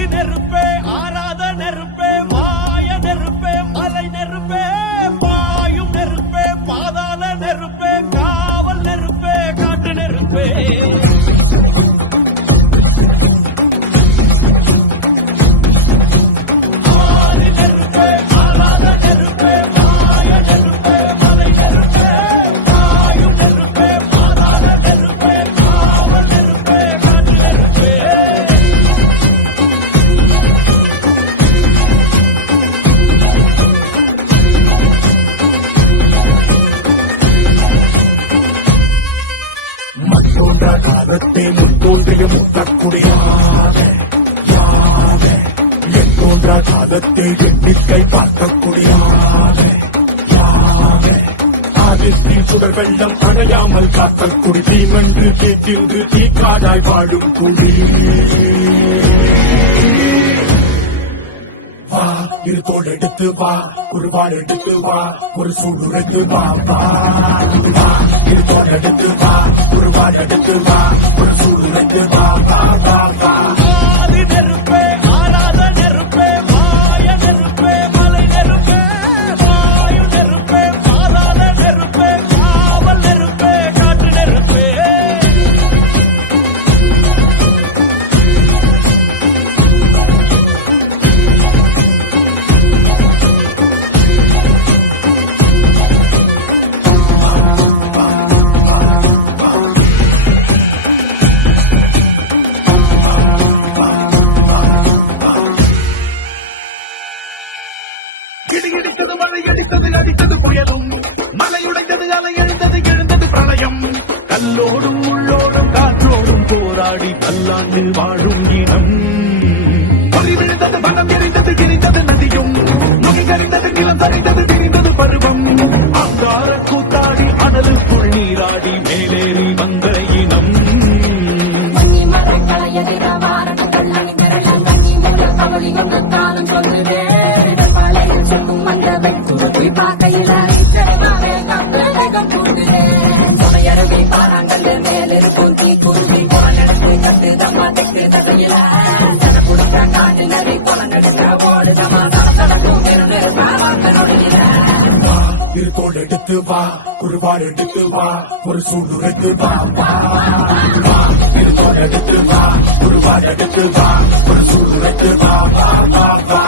ஆதி நெருப்பே ஆராத நெருப்பே மாய நெருப்பே மலை நெருப்பே பாயும் நெருப்பே பாதாள நெருப்பே காவல் நெருப்பே காட்டு நெருப்பே காலத்தை முன்தோன்றிய முத்தக்குடியாக எந்தோன்றா காலத்தை எண்ணிக்கை பார்க்கக்கூடியாக ஆதித்தின் சுடர் வெள்ளம் அணையாமல் காத்தல் குடி தீமென்று தீத்தின்று தீக்காடாய் வாழும் குடி வா இருத்தோடு எடுத்து வா ஒரு வாள் எடுத்து வா ஒரு சூடு எடுத்து வா வா இருத்தோடு எடுத்து வா ஒரு வாள் எடுத்து வா ஒரு சூடு எடுத்து வா வா வா வா ஆதி நெருப்பே ஆராத நெருப்பே மாய நெருப்பே மலை நெருப்பே பாயும் நெருப்பே பாதாள நெருப்பே காவல் நெருப்பே காட்டு நெருப்பே இடித்தது மழை அடித்தது அடித்தது புயலும் மலையுடைந்தது அலை எழுந்தது எழுந்தது பிரளயம் கல்லோடும் உள்ளோடும் காற்றோடும் போராடி கல்லாண்டு வாழும் இனம் பொறி விழுந்தது வனம் எரிந்தது எரிந்தது நதியும் நுகை கறிந்தது நிலம் சரிந்தது தெரிந்தது பருவம் அங்கார கூத்தாடி அனலுக்குள் நீராடி மேலேறி வந்த இனம் பார்க்கையில பாறாங்கல் மேலிருக்கும் தீ குருவி குளநடத்து கட்டு தம்மா தெற்கு தகையில குடுக்க காட்டு நரி குளநடுக்க ஓடு தம்மா நடக்கும் இருத்தோடு எடுத்து வா ஒரு வாள் எடுத்து வா ஒரு சூடு எடுத்து வா வா இருத்தோடு எடுத்து வா ஒரு வாள் எடுத்து வா ஒரு சூடு எடுத்து வா வா வா